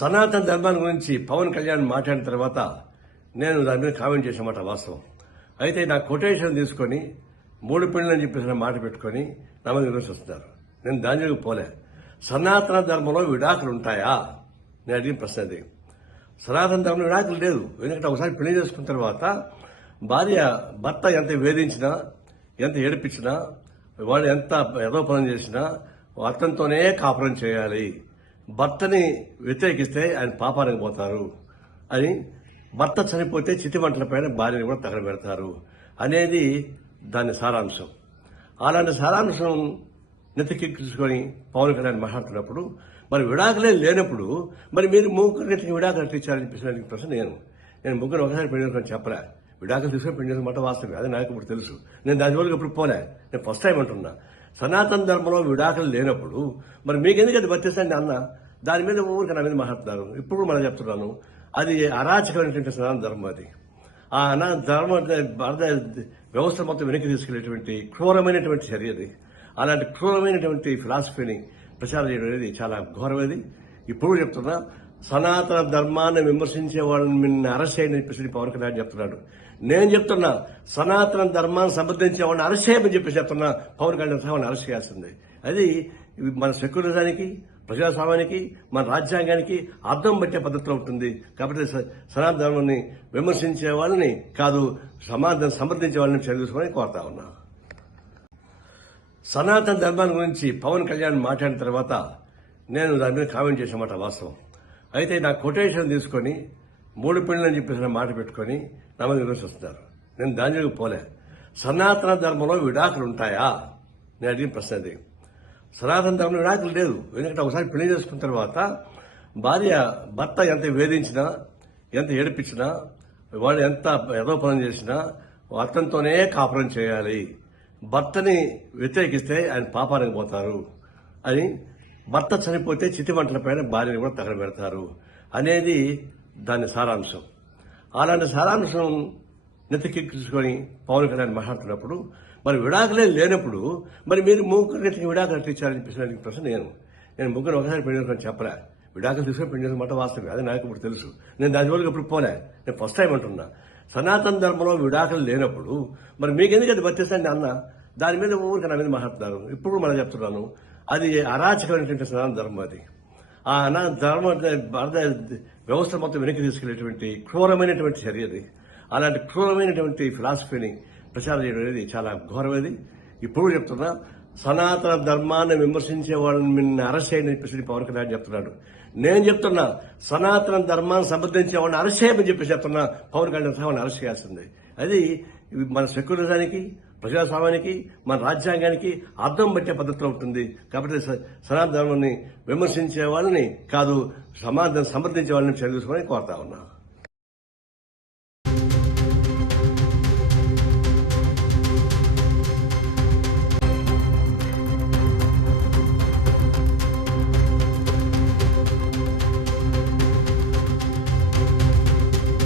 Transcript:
సనాతన ధర్మాన్ని గురించి పవన్ కళ్యాణ్ మాట్లాడిన తర్వాత నేను దాని మీద కామెంట్ చేసామాట వాస్తవం. అయితే నా కొటేషన్ తీసుకొని 3 పెళ్లి అని చెప్పేసి మాట పెట్టుకొని నా మీద విమర్శిస్తున్నారు. నేను దాని జోలికి పోలే. సనాతన ధర్మంలో విడాకులు ఉంటాయా? నేను అడిగిన ప్రశ్న అది. సనాతన ధర్మంలో విడాకులు లేదు. ఎందుకంటే ఒకసారి పెళ్లి చేసుకున్న తర్వాత భర్త ఎంత వేధించినా, ఎంత ఏడిపించినా, వాళ్ళు ఎంత ఏదో పని చేసినా అతనితోనే కాపురం చేయాలి. భర్తని వ్యతిరేకిస్తే ఆయన పాపానికి పోతారు అని, భర్త చనిపోతే చితిమంటల పైన భార్యని కూడా తగలబెడతారు అనేది దాని సారాంశం. అలాంటి సారాంశం నెత్తికెక్కించుకొని పవన్ కళ్యాణ్ మాట్లాడుతున్నప్పుడు మరి విడాకులే లేనప్పుడు మరి మీరు ముగ్గురికి విడాకులు ఎట్టించారని చెప్పేసి ప్రశ్న నేను ముగ్గురు ఒకసారి పెళ్లి చేసుకొని చెప్పలే. విడాకులు తీసుకొని పెళ్లి చేసుకుని మాట వాస్తవం. అది నాకు ఇప్పుడు తెలుసు. నేను దాని జోలికి ఎప్పుడు పోలే. నేను ఫస్ట్ టైం అంటున్నా. సనాతన ధర్మంలో విడాకులు లేనప్పుడు మరి మీకెందుకు అది వర్తిస్తాండి అన్న? దాని మీద ఊరికి నా మీద మాట్లాడుతున్నారు. ఇప్పుడు మనం చెప్తున్నాను, అది అరాచకమైనటువంటి సనాతన ధర్మం. అది ఆ ధర్మ వ్యవస్థ మొత్తం వెనక్కి తీసుకెళ్లేటువంటి క్రూరమైనటువంటి చర్య అది. అలాంటి క్రూరమైనటువంటి ఫిలాసఫీని ప్రచారం చేయడం అనేది చాలా ఘోరమేది. ఇప్పుడు చెప్తున్నా, సనాతన ధర్మాన్ని విమర్శించే వాళ్ళని నిన్న అరెస్ట్ చేయని చెప్పేసి పవన్ కళ్యాణ్ చెప్తున్నాడు. నేను చెప్తున్నా, సనాతన ధర్మాన్ని సమర్థించే వాళ్ళని అరెస్ట్ చేయమని చెప్పేసి చెప్తున్నా. పవన్ కళ్యాణ్ వాళ్ళని అరెస్ట్ చేయాల్సిందే. అది మన సెక్యులరిజానికి, ప్రజాస్వామ్యానికి, మన రాజ్యాంగానికి అర్థం పట్టే పద్ధతిలో ఉంటుంది. కాబట్టి సనాతన ధర్మాన్ని విమర్శించే వాళ్ళని కాదు, సమాధానం సమర్థించే వాళ్ళని చర్య తీసుకోవాలని కోరుతా ఉన్నా. సనాతన ధర్మాన్ని గురించి పవన్ కళ్యాణ్ మాట్లాడిన తర్వాత నేను దాని మీద కామెంట్ చేసామాట వాస్తవం. అయితే నా కొటేషన్ తీసుకొని 3 పెళ్లి అని చెప్పేసి మాట పెట్టుకొని నా మీద విమర్శిస్తున్నారు. నేను దాని జోలికి పోలే. సనాతన ధర్మంలో విడాకులు ఉంటాయా? నేను అడిగిన ప్రశ్న అది. సనాతన ధర్మంలో విడాకులు లేదు. ఎందుకంటే ఒకసారి పెళ్లి చేసుకున్న తర్వాత భర్త ఎంత వేధించినా, ఎంత ఏడిపించినా, వాళ్ళు ఎంత ఏదో పని చేసినా అతనితోనే కాపురం చేయాలి. భర్తని వ్యతిరేకిస్తే ఆయన పాపానికి పోతారు అని, భర్త చనిపోతే చితిమంటల పైన భార్యని కూడా తగలబెడతారు అనేది దాని సారాంశం. అలాంటి సారాంశం నెత్తికెక్కించుకొని పవన్ కళ్యాణ్ మాట్లాడుతున్నప్పుడు మరి విడాకులే లేనప్పుడు మరి మీరు ముగ్గురికి విడాకులు ఎట్టించారని చెప్పేసి ప్రశ్న నేను ముగ్గురు ఒకసారి పెళ్లి చేసుకొని చెప్పలే. విడాకులు తీసుకొని పెళ్లి చేసుకుని మాట వాస్తవం. అది నాకు ఇప్పుడు తెలుసు. నేను దాని జోలికి ఎప్పుడు పోలే. నేను ఫస్ట్ టైం అంటున్నా. సనాతన ధర్మంలో విడాకులు లేనప్పుడు మరి మీకెందుకు అది వర్తిస్తాండి అన్న? దాని మీద ఊరికి నా మీద మాట్లాడుతున్నారు. ఇప్పుడు మనం చెప్తున్నాను, అది అరాచకమైనటువంటి సనాతన ధర్మం. అది ఆ ధర్మ వ్యవస్థ మొత్తం వెనక్కి తీసుకెళ్లేటువంటి క్రూరమైనటువంటి చర్య అది. అలాంటి క్రూరమైనటువంటి ఫిలాసఫీని ప్రచారం చేయడం అనేది చాలా ఘోరమేది. ఇప్పుడు చెప్తున్నా, సనాతన ధర్మాన్ని విమర్శించే వాళ్ళని నిన్న అరెస్ట్ చేయని చెప్పేసి పవన్ కళ్యాణ్ చెప్తున్నాడు. నేను చెప్తున్నా, సనాతన ధర్మాన్ని సమర్థించే వాళ్ళని అరెస్ట్ చేయమని చెప్పేసి చెప్తున్నా. పవన్ కళ్యాణ్ వాళ్ళని అరెస్ట్ చేయాల్సిందే. అది మన సెక్యులరిజానికి, ప్రజాస్వామ్యానికి, మన రాజ్యాంగానికి అర్థం పట్టే పద్ధతిలో ఉంటుంది. కాబట్టి సనాతన ధర్మాన్ని విమర్శించే వాళ్ళని కాదు, సమాధానం సమర్థించే వాళ్ళని చర్య తీసుకోవాలని కోరుతా ఉన్నా.